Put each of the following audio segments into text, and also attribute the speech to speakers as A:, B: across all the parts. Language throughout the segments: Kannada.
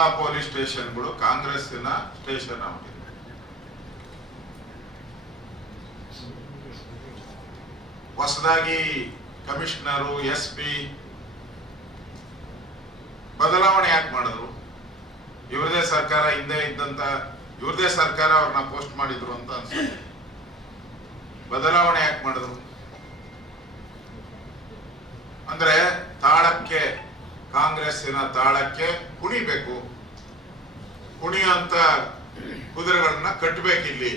A: ಎಲ್ಲಾ ಪೊಲೀಸ್ ಸ್ಟೇಷನ್ಗಳು ಕಾಂಗ್ರೆಸ್ಸಿನ ಸ್ಟೇಷನ್ ಆಗಿದೆ. ಹೊಸದಾಗಿ ಕಮಿಷನರು ಎಸ್ ಪಿ ಬದಲಾವಣೆ ಯಾಕೆ ಮಾಡಿದ್ರು? ಇವ್ರದೇ ಸರ್ಕಾರ ಹಿಂದೆ ಇದ್ದಂತ, ಇವ್ರದೇ ಸರ್ಕಾರ ಅವ್ರನ್ನ ಪೋಸ್ಟ್ ಮಾಡಿದ್ರು ಅಂತ ಅನ್ಸುತ್ತೆ. ಬದಲಾವಣೆ ಯಾಕೆ ಮಾಡಿದ್ರು? ಅಂದ್ರೆ ತಾಳಕ್ಕೆ ಕಾಂಗ್ರೆಸ್ಸಿನ ತಾಳಕ್ಕೆ ಕುಣಿಬೇಕು. ಕುಣಿಯುವಂತ ಕುದುರೆಗಳನ್ನ ಕಟ್ಟಬೇಕಿಲ್ಲಿ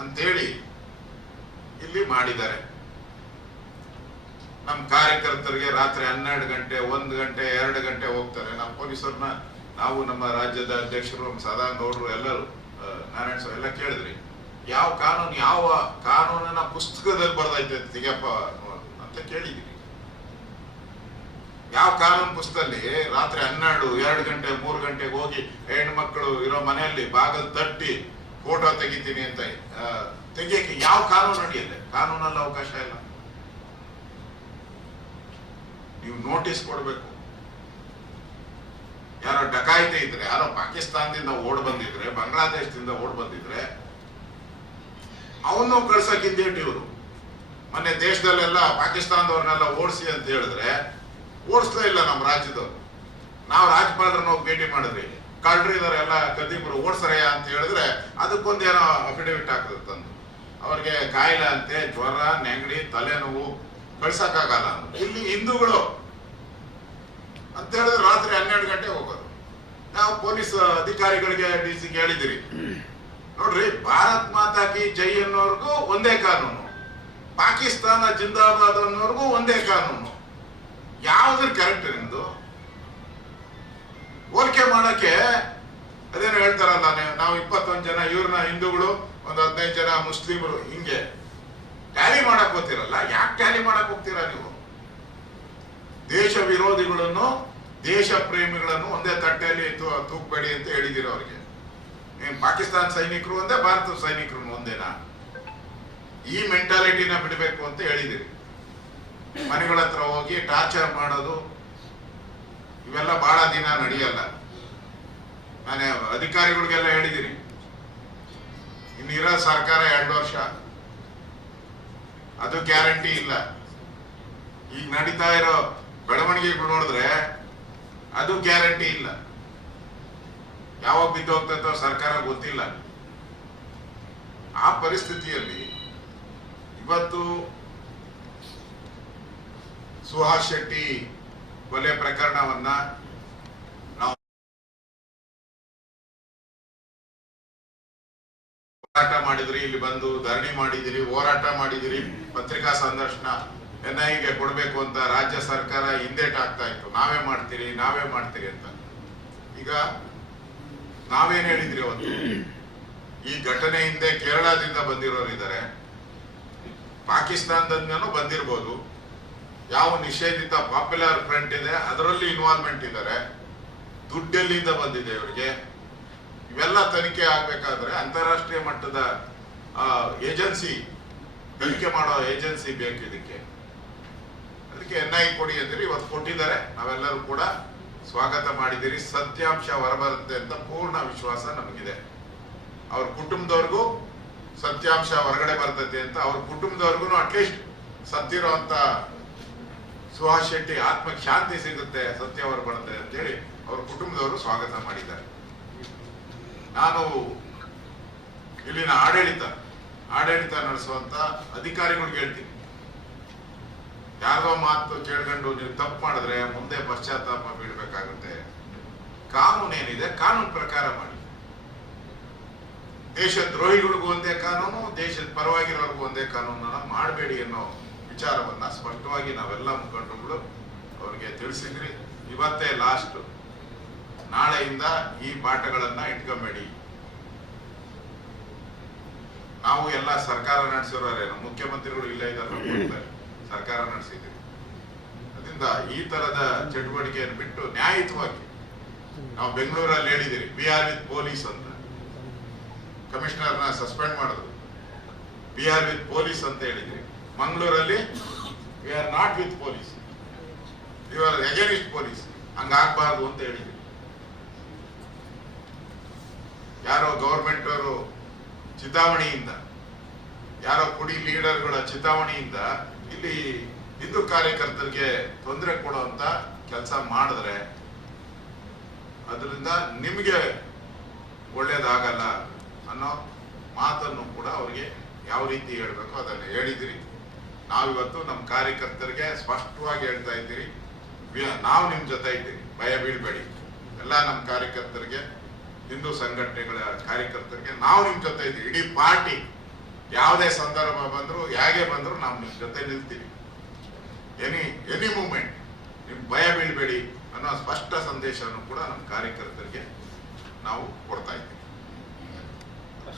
A: ಅಂತೇಳಿ ಇಲ್ಲಿ ಮಾಡಿದ್ದಾರೆ. ನಮ್ಮ ಕಾರ್ಯಕರ್ತರಿಗೆ ರಾತ್ರಿ ಹನ್ನೆರಡು ಗಂಟೆ, ಒಂದು ಗಂಟೆ, ಎರಡು ಗಂಟೆ ಹೋಗ್ತಾರೆ. ನಮ್ಮ ಪೊಲೀಸರನ್ನ ನಾವು ನಮ್ಮ ರಾಜ್ಯದ ಅಧ್ಯಕ್ಷರು ಸದಾನಂದ ಗೌಡರು ಎಲ್ಲರೂ ನಾರಾಯಣ ಸ್ವಾಮಿ ಎಲ್ಲ ಕೇಳಿದ್ರಿ. ಯಾವ ಕಾನೂನು, ಯಾವ ಕಾನೂನನ್ನ ಪುಸ್ತಕದಲ್ಲಿ ಬರ್ದೈತೆ ತೆಗಿಯಪ್ಪ ಅಂತ ಕೇಳಿದೀವಿ. ಯಾವ ಕಾನೂನು ಪುಸ್ತಕದಲ್ಲಿ ರಾತ್ರಿ ಹನ್ನೆರಡು, ಎರಡು ಗಂಟೆ, ಮೂರು ಗಂಟೆಗೆ ಹೋಗಿ ಹೆಣ್ಮಕ್ಳು ಇರೋ ಮನೆಯಲ್ಲಿ ಬಾಗಲ್ ತಟ್ಟಿ ಫೋಟೋ ತೆಗಿತೀನಿ ಅಂತ ತೆಗಿಯಕ್ಕೆ ಯಾವ ಕಾನೂನು ನಡೆಯುತ್ತೆ? ಕಾನೂನಲ್ಲಿ ಅವಕಾಶ ಇಲ್ಲ. ನೀವು ನೋಟಿಸ್ ಕೊಡಬೇಕು. ಯಾರೋ ಡಕಾಯಿತಿ ಇದ್ರೆ, ಯಾರೋ ಪಾಕಿಸ್ತಾನದಿಂದ ಓಡ್ ಬಂದಿದ್ರೆ, ಬಾಂಗ್ಲಾದೇಶದಿಂದ ಓಡ್ ಬಂದಿದ್ರೆ ಅವನು ಕಳ್ಸಕ್ಕಿದ್ದೇಟಿ ಇವರು. ಮೊನ್ನೆ ದೇಶದಲ್ಲೆಲ್ಲ ಪಾಕಿಸ್ತಾನದವ್ರನ್ನೆಲ್ಲ ಓಡಿಸಿ ಅಂತ ಹೇಳಿದ್ರೆ ಓಡಿಸ್ಲೇ ಇಲ್ಲ ನಮ್ಮ ರಾಜ್ಯದವ್ರು. ನಾವು ರಾಜ್ಯಪಾಲರನ್ನ ಹೋಗಿ ಭೇಟಿ ಮಾಡಿದ್ರಿ ಎಲ್ಲ ಕದೀಮರು ಓಡಿಸ್ರಯ್ಯ ಅಂತ ಹೇಳಿದ್ರೆ ಅದಕ್ಕೊಂದೇನೋ ಅಫಿಡವಿಟ್ ಆಗ್ತದೆ ತಂದು. ಅವ್ರಿಗೆ ಕಾಯಿಲೆ ಅಂತೆ, ಜ್ವರ, ನೆಗಡಿ, ತಲೆನೋವು ಕಳ್ಸಕ್ಕಾಗಲ್ಲ. ಇಲ್ಲಿ ಹಿಂದೂಗಳು ಅಂತ ಹೇಳಿದ್ರೆ ರಾತ್ರಿ ಹನ್ನೆರಡು ಗಂಟೆ ಹೋಗೋದು. ನಾವು ಪೊಲೀಸ್ ಅಧಿಕಾರಿಗಳಿಗೆ ಡಿ ಸಿ ಹೇಳಿದಿರಿ ನೋಡ್ರಿ, ಭಾರತ್ ಮಾತಾ ಕಿ ಜೈ ಅನ್ನೋರ್ಗೂ ಒಂದೇ ಕಾನೂನು. ಪಾಕಿಸ್ತಾನ ಜಿಂದಾಬಾದ್ ಅನ್ನೋರ್ಗೂ ಒಂದೇ ಕಾನೂನು. ಯಾವ್ದ್ರ ಕರೆಕ್ಟ್ ನಿಮ್ದು ಹೋಲಿಕೆ ಮಾಡಕ್ಕೆ ಅದೇನು ಹೇಳ್ತಾರಲ್ಲ, ನೀವು ಇಪ್ಪತ್ತೊಂದು ಜನ, ಇವ್ರನ್ನ ಹಿಂದೂಗಳು, ಒಂದು ಹದಿನೈದು ಜನ ಮುಸ್ಲಿಮರು, ಹಿಂಗೆ. ಟ್ಯಾಲಿ ಮಾಡಕ್ ಹೋಗ್ತಿರಲ್ಲ? ಯಾಕೆ ಟ್ಯಾಲಿ ಮಾಡಕ್ ಹೋಗ್ತೀರಾ ನೀವು? ದೇಶ ವಿರೋಧಿಗಳನ್ನು, ದೇಶ ಪ್ರೇಮಿಗಳನ್ನು ಒಂದೇ ತಟ್ಟೆಯಲ್ಲಿ ತೂಕಬೇಡಿ ತೂಕ್ಬೇಡಿ ಅಂತ ಹೇಳಿದಿರ ಅವ್ರಿಗೆ. ನೀನು ಪಾಕಿಸ್ತಾನ ಸೈನಿಕರು ಒಂದೇ, ಭಾರತದ ಸೈನಿಕರು ಒಂದೇನಾ? ಈ ಮೆಂಟಾಲಿಟಿನ ಬಿಡಬೇಕು ಅಂತ ಹೇಳಿದಿರಿ. ಮನೆಗಳ ಹತ್ರ ಹೋಗಿ ಟಾರ್ಚರ್ ಮಾಡೋದು, ಇವೆಲ್ಲ ಬಹಳ ದಿನ ನಡೆಯಲ್ಲ. ನಾನು ಅಧಿಕಾರಿಗಳಿಗೆಲ್ಲ ಹೇಳಿದ್ದೀನಿ. ಇನ್ನಿರೋ ಸರ್ಕಾರ ಎರಡು ವರ್ಷ, ಅದು ಗ್ಯಾರಂಟಿ ಇಲ್ಲ. ಈಗ ನಡೀತಾ ಇರೋ ಬೆಳವಣಿಗೆಗಳು ನೋಡಿದ್ರೆ ಅದು ಗ್ಯಾರಂಟಿ ಇಲ್ಲ. ಯಾವಾಗ ಬಿದ್ದು ಹೋಗ್ತದೋ ಸರ್ಕಾರ ಗೊತ್ತಿಲ್ಲ. ಆ ಪರಿಸ್ಥಿತಿಯಲ್ಲಿ ಇವತ್ತು ಸುಹಾಸ್ ಶೆಟ್ಟಿ ಕೊಲೆ ಪ್ರಕರಣವನ್ನ ನಾವು ಹೋರಾಟ ಮಾಡಿದ್ರಿ, ಇಲ್ಲಿ ಬಂದು ಧರಣಿ ಮಾಡಿದಿರಿ ಹೋರಾಟ ಮಾಡಿದಿರಿ ಪತ್ರಿಕಾ ಸಂದರ್ಶನ ಎನ್ಐಗೆ ಕೊಡಬೇಕು ಅಂತ ರಾಜ್ಯ ಸರ್ಕಾರ ಹಿಂದೇಟ್ ಆಗ್ತಾ ಇತ್ತು. ನಾವೇ ಮಾಡ್ತೀರಿ ನಾವೇ ಮಾಡ್ತೀರಿ ಅಂತ. ಈಗ ನಾವೇನ್ ಹೇಳಿದ್ರಿ ಅವತ್ತು? ಈ ಘಟನೆ ಹಿಂದೆ ಕೇರಳದಿಂದ ಬಂದಿರೋರು ಇದ್ದಾರೆ ಪಾಕಿಸ್ತಾನದಿಂದನೂ ಬಂದಿರ್ಬೋದು. ಯಾವ ನಿಷೇಧಿತ ಪಾಪ್ಯುಲರ್ ಫ್ರಂಟ್ ಇದೆ, ಅದರಲ್ಲಿ ಇನ್ವಾಲ್ವ್ಮೆಂಟ್ ಇದ್ದಾರೆ. ದುಡ್ಡೆಲ್ಲಿಂದ ಬಂದಿದೆ ಇವರಿಗೆ. ಇವೆಲ್ಲ ತನಿಖೆ ಆಗಬೇಕಾದ್ರೆ ಅಂತಾರಾಷ್ಟ್ರೀಯ ಮಟ್ಟದ ಏಜೆನ್ಸಿ, ತನಿಖೆ ಮಾಡೋ ಏಜೆನ್ಸಿ ಬೇಕು ಇದಕ್ಕೆ. ಅದಕ್ಕೆ ಎನ್ ಐ ಕೊಡಿ ಅಂದ್ರೆ, ಇವತ್ತು ಕೊಟ್ಟಿದ್ದಾರೆ. ನಾವೆಲ್ಲರೂ ಕೂಡ ಸ್ವಾಗತ ಮಾಡಿದಿರಿ ಸತ್ಯಾಂಶ ಹೊರಬರುತ್ತೆ ಅಂತ ಪೂರ್ಣ ವಿಶ್ವಾಸ ನಮಗಿದೆ. ಅವ್ರ ಕುಟುಂಬದವ್ರಿಗೂ ಸತ್ಯಾಂಶ ಹೊರಗಡೆ ಬರ್ತೈತೆ ಅಂತ, ಅವ್ರ ಕುಟುಂಬದವ್ರಿಗೂ ಅಟ್ಲೀಸ್ಟ್ ಸತ್ತಿರೋಂತ ಸುಹಾಸ್ ಶೆಟ್ಟಿ ಆತ್ಮಕ್ಕೆ ಶಾಂತಿ ಸಿಗುತ್ತೆ, ಸತ್ಯ ಅಂತ ಅಂತೇಳಿ ಅವ್ರ ಕುಟುಂಬದವರು ಸ್ವಾಗತ ಮಾಡಿದ್ದಾರೆ. ನಾನು ಇಲ್ಲಿನ ಆಡಳಿತ ಆಡಳಿತ ನಡೆಸುವಂತ ಅಧಿಕಾರಿಗಳಿಗೆ ಹೇಳ್ತೀನಿ. ಯಾರೋ ಮಾತು ಕೇಳ್ಕೊಂಡು ನೀವು ತಪ್ಪು ಮಾಡಿದ್ರೆ ಮುಂದೆ ಪಶ್ಚಾತ್ತಾಪ ಬೀಳ್ಬೇಕಾಗುತ್ತೆ. ಕಾನೂನು ಏನಿದೆ, ಕಾನೂನು ಪ್ರಕಾರ ಮಾಡಿ. ದೇಶ ದ್ರೋಹಿಗಳಿಗೂ ಒಂದೇ ಕಾನೂನು, ದೇಶದ ಪರವಾಗಿರೋರ್ಗೂ ಒಂದೇ ಕಾನೂನನ್ನ ಮಾಡಬೇಡಿ ಅನ್ನೋ ವಿಚಾರವನ್ನ ಸ್ಪಷ್ಟವಾಗಿ ನಾವೆಲ್ಲ ಮುಖಂಡರುಗಳು ಅವರಿಗೆ ತಿಳಿಸಿದ್ರಿ. ಇವತ್ತೇ ಲಾಸ್ಟ್ ನಾಳೆಯಿಂದ ಈ ಪಾಠಗಳನ್ನ ಇಟ್ಕೊಂಬೇಡಿ. ನಾವು ಎಲ್ಲ ಸರ್ಕಾರ ನಡೆಸಿರೋರೇನು? ಮುಖ್ಯಮಂತ್ರಿಗಳು ಇಲ್ಲೇ ಇದ್ದಾರೆ ಸರ್ಕಾರ ನಡೆಸಿದ್ರಿ. ಅದರಿಂದ ಈ ತರದ ಚಟುವಟಿಕೆಯನ್ನು ಬಿಟ್ಟು ನ್ಯಾಯಯುತವಾಗಿ ನಾವು ಬೆಂಗಳೂರಲ್ಲಿ ಹೇಳಿದಿರಿ ಬಿ ಆರ್ ವಿತ್ ಪೊಲೀಸ್ ಅಂತ. ಕಮಿಷನರ್ನ ಸಸ್ಪೆಂಡ್ ಮಾಡಿದ್ರು. ಬಿ ಆರ್ ವಿತ್ ಪೊಲೀಸ್ ಅಂತ ಹೇಳಿದ್ರಿ. ಮಂಗಳೂರಲ್ಲಿ we are not with police you are against police ಹಂಗಾಗ್ಬಾರ್ದು ಅಂತ ಹೇಳಿದ್ವಿ. ಯಾರೋ ಗೌರ್ಮೆಂಟ್ ಅವರು ಚಿತಾವಣೆಯಿಂದ, ಯಾರೋ ಕುಡಿ ಲೀಡರ್ಗಳ ಚಿತಾವಣೆಯಿಂದ ಇಲ್ಲಿ ಹಿಂದೂ ಕಾರ್ಯಕರ್ತರಿಗೆ ತೊಂದರೆ ಕೊಡುವಂತ ಕೆಲಸ ಮಾಡಿದ್ರೆ ಅದರಿಂದ ನಿಮಗೆ ಒಳ್ಳೇದಾಗಲ್ಲ ಅನ್ನೋ ಮಾತನ್ನು ಕೂಡ ಅವರಿಗೆ ಯಾವ ರೀತಿ ಹೇಳಬೇಕು ಅದನ್ನು ಹೇಳಿದಿರಿ ನಾವಿವತ್ತು ನಮ್ಮ ಕಾರ್ಯಕರ್ತರಿಗೆ ಸ್ಪಷ್ಟವಾಗಿ ಹೇಳ್ತಾ ಇದ್ದೀರಿ. ನಾವು ನಿಮ್ಮ ಜೊತೆ ಇದ್ದೀವಿ ಭಯ ಬೀಳ್ಬೇಡಿ. ಎಲ್ಲ ನಮ್ಮ ಕಾರ್ಯಕರ್ತರಿಗೆ, ಹಿಂದೂ ಸಂಘಟನೆಗಳ ಕಾರ್ಯಕರ್ತರಿಗೆ ನಾವು ನಿಮ್ಮ ಜೊತೆ ಇದ್ದೀವಿ. ಇಡೀ ಪಾರ್ಟಿ ಯಾವುದೇ ಸಂದರ್ಭ ಬಂದರೂ, ಹೇಗೆ ಬಂದರೂ ನಾವು ನಿಮ್ಮ ಜೊತೆ ನಿಲ್ತೀವಿ. ಎನಿ ಎನಿ ಮೂಮೆಂಟ್ ನಿಮ್ಮ ಭಯ ಬೀಳ್ಬೇಡಿ ಅನ್ನೋ ಸ್ಪಷ್ಟ ಸಂದೇಶವನ್ನು ಕೂಡ ನಮ್ಮ ಕಾರ್ಯಕರ್ತರಿಗೆ ನಾವು ಕೊಡ್ತಾ ಇದ್ದೀವಿ.